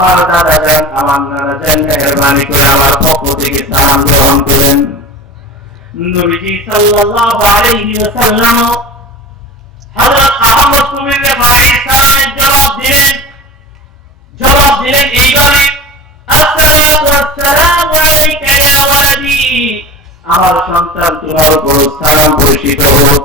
আমার দাদা যান, আমার নানা যান, মেহরবানি করে আমার পক্ষ থেকে সালাম গ্রহণ করেন। নবীজি সাল্লাল্লাহু আলাইহি ওয়াসাল্লাম হযরত আহমদ কুমির ভাই সালামের জবাব দিলেন জবাব দিলেন এইভাবে আসসালাতু ওয়াসসালামু আলাইকা ইয়া ওয়ালাদি, আমার সন্তান তোমার উপর সালাম বর্ষিত হোক।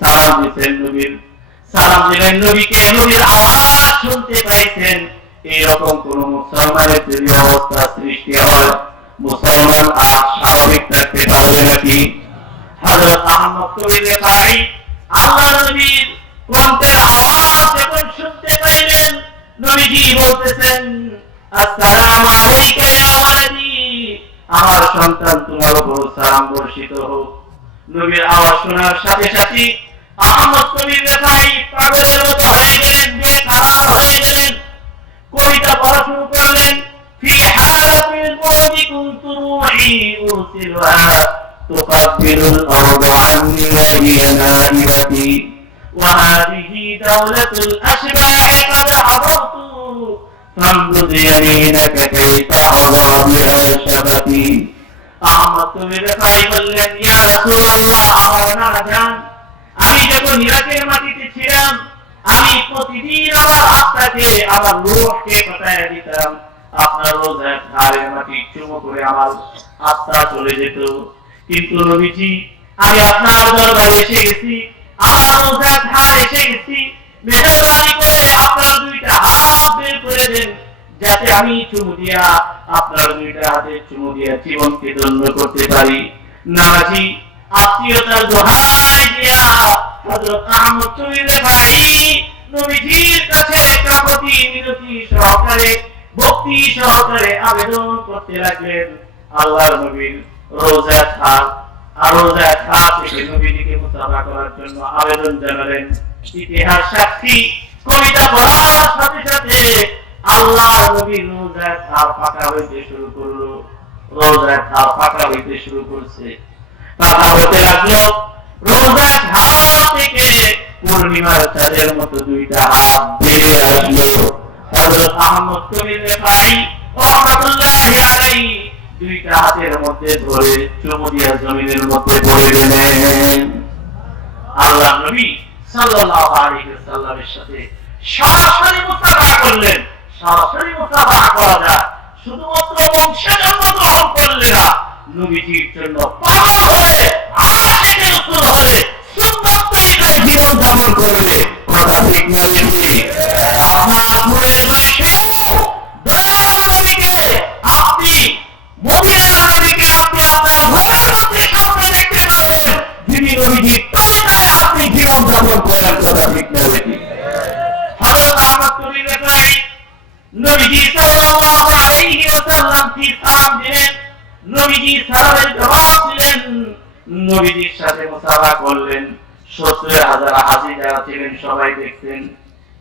সালাম দিতেন নবীর, সালাম দিলেন নবীকে, নবীর আওয়াজ শুনতে পাইছেন এইরকম কোন মুসলমানের যদি অবস্থা সৃষ্টি হয়, মুসলমান আর স্বাভাবিক থাকতে পারবে নাকি? আমার সন্তান তোমার উপর সালাম বর্ষিত হোক। নবীর আওয়াজ শোনার সাথে সাথে আহমদ কবির হয়ে গেলেন হয়ে গেলেন। কবিতা পড়া শুরু করলেন في حالة الموت كنت روحي أرسلها تقبل الأرض عني وهي نائبتي وهذه دولة الأشباح قد حضرت فامدد يمينك كي تحظى بها شبتي আহমদ তুমি রেফাই বললেন ইয়া রাসূলুল্লাহ আমার নানা জান আমি যখন ইরাকের মাটিতে ছিলাম আমি প্রতিদিন আমার আত্মাকে আমার রূহকে কথায় দিতাম। আপনার রোজার ধারের মাটি চুমো করে আমার আত্মা চলে যেত। কিন্তু নবীজি, আমি আপনার দরবারে এসে গেছি, আমার রোজার ধার এসে গেছি। মেহরবানি করে আপনার দুইটা হাত বের করে দেন, যাতে আমি চুমু দিয়া আপনার দুইটা হাতে চুমু দিয়া জীবনকে ধন্য করতে পারি। নানাজি আত্মীয়তার দোহাই দিয়া রোজা সাক্ষী, কবিতা সাথে সাথে আল্লাহ নবী রোজা থাল পাকা হইতে শুরু করল। রোজা থাল পাকা হইতে শুরু করছে। পাকা হতে লাগল, রোজা পূর্ণিমার চাঁদের মতো দুইটা হাত বেড়ে আসলো আহমদ কবির দুইটা হাতের মধ্যে ধরে জমিনের মধ্যে দিলেন আল্লাহ নবী সাল্লাল্লাহু আলাইহি ওয়াসাল্লামের সাথে সরাসরি মুসাফা করলেন। সরাসরি মুসাফা করা যায়। শুধুমাত্র করলে না, নবীজির জন্য পাগল হয়ে হয়ে জীবন করবে কথা ঠিক না আপনার আপনার ঘরের মধ্যে নবীজির সাথে মুসাফা করলেন। সত্তর হাজার হাজি যারা ছিলেন, সবাই দেখতেন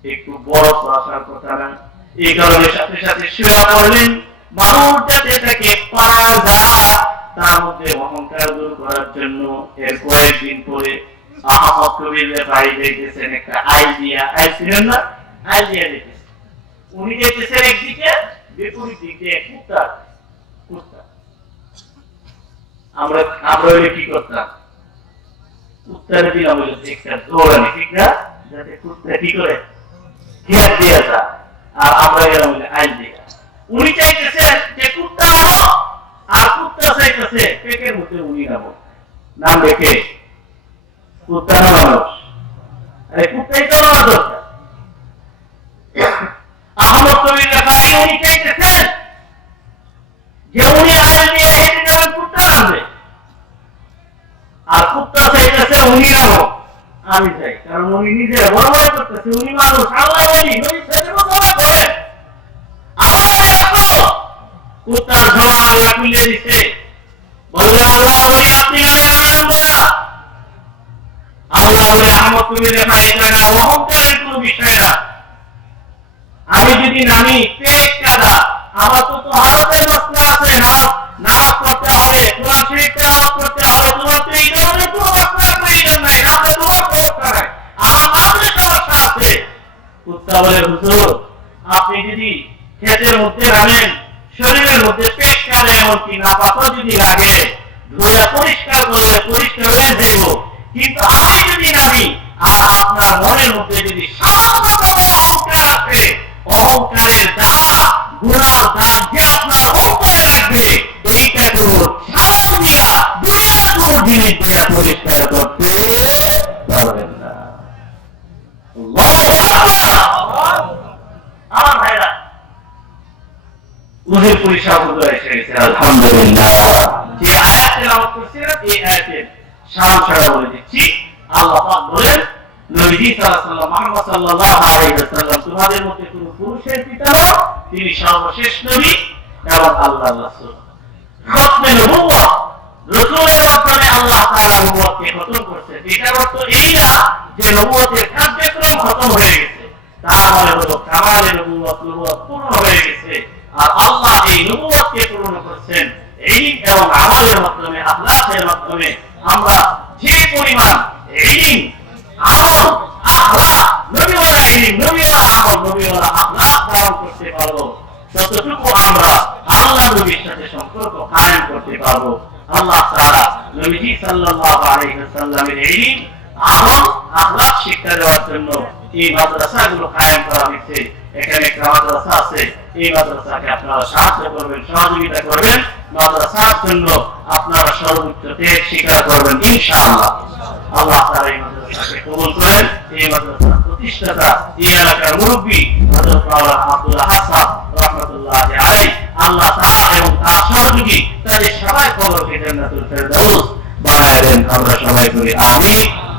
একটু বড় এই কারণে সাথে সাথে যাতে তাকে পারা যায়, তার মধ্যে অহংকার দূর করার জন্য এর কয়েকদিন পরে আহমদ একটা আইডিয়া না? আইডিয়া উনি একদিকে, বিপরীত দিক কুত্তা। কুত্তা। আমরা আমরা কি করতাম? কুত্তারে হইল একটা দৌড়ানি, ঠিক না? যাতে কুত্তা কি করে? হিয়ার দিয়ে যায় আর আমরা হইলে আইন দিয়ে উনি যে কুত্তা আর কুত্তা চাইতেছে মধ্যে উনি নামো কুত্তা না মানুষ? আরে কুত্তাই তো আহমদ কবির উনি চাইতেছেন আমি যাই কারণ উনি নিজে বড় বড় করতেছে, উনি মানুষ, আল্লাহ বলি করেন কুত্তার ধোয়া আল্লাহ খুলে দিচ্ছে আল্লাহ বলি, আপনি আল্লাহ বলে আমার তুমি অহংকারের কোনো বিষয় না। আমি যদি নামি কুত্তা বলে হুজুর, আপনি যদি ক্ষেতের মধ্যে নামেন শরীরের মধ্যে পেট কাদা এমনকি না পাথর যদি লাগে ধুয়ে পরিষ্কার করলে পরিষ্কার হয়ে যাইব। কিন্তু আমি যদি নামি, আর আপনার মনের মধ্যে যদি অহংকার আছে অহংকারের দ্বারা গুণার দাগ যে আপনার অন্তরে রাখবে, এইটা করুন সামান্য দিয়া দুনিয়ার কোনো জিনিস দিয়া পরিষ্কার করতে পারবেন না আল্লাহু আকবার। আমার ভাইরা উজির পরিষদ এসে গেছে আলহামদুলিল্লাহ যে আয়াত তেলাওয়াত করছিলাম এই আয়াতের সারাংশটা বলে দিচ্ছি। আল্লাহ পাক বলেন, নবীজি সাল্লাল্লাহু মুহাম্মদ সাল্লাল্লাহু আলাইহি ওয়াসাল্লাম, তোমাদের মধ্যে কোন পুরুষের পিতা তিনি সর্বশেষ নবী এবং আল্লাহর রাসূল। খতমে নবুয়ত রাসূলের মাধ্যমে আল্লাহ তাআলা নবুয়তকে খতম করছে এটার অর্থ এই না যে নবুয়তের কার্যক্রম খতম হয়ে গেছে তার মানে হলো কামালে নবুয়ত নবুয়ত পূর্ণ হয়ে গেছে আর আল্লাহ এই নবুয়তকে পূর্ণ করছেন এই এবং আমলের মাধ্যমে আখলাকের মাধ্যমে আমরা যে পরিমাণ এই আমল আখলাক নবীওয়ালা ইলম নবীওয়ালা আমল নবীওয়ালা আখলাক ধারণ করতে পারব ততটুকু আমরা আল্লাহ নবীর সাথে সম্পর্ক কায়েম করতে পারব আল্লাহ তাআলা নবীজি সাল্লাল্লাহু আলাইহি ওয়াসাল্লামের ইলম আমল আখলাক শিক্ষা দেওয়ার জন্য এই মাদ্রাসাগুলো কায়েম করা হয়েছে। এখানে একটা মাদ্রাসা আছে, এই মাদ্রাসাকে আপনারা সাহায্য করবেন, সহযোগিতা করবেন। মাদ্রাসার জন্য আপনারা সর্বোচ্চ ত্যাগ স্বীকার করবেন, ইনশাআল্লাহ। আল্লাহ তাআলা এই মাদ্রাসাকে কবুল করেন। এই মাদ্রাসার প্রতিষ্ঠাতা এই এলাকার মুরব্বী হযরত মাওলানা আব্দুল্লাহ হাসান রাহমাতুল্লাহ আলাইহি। আল্লাহ তাআলা এবং তার সহযোগী তাদের সবাই কবরকে জান্নাতুল ফেরদাউস বানায় দেন। আমরা সবাই বলি আমিন।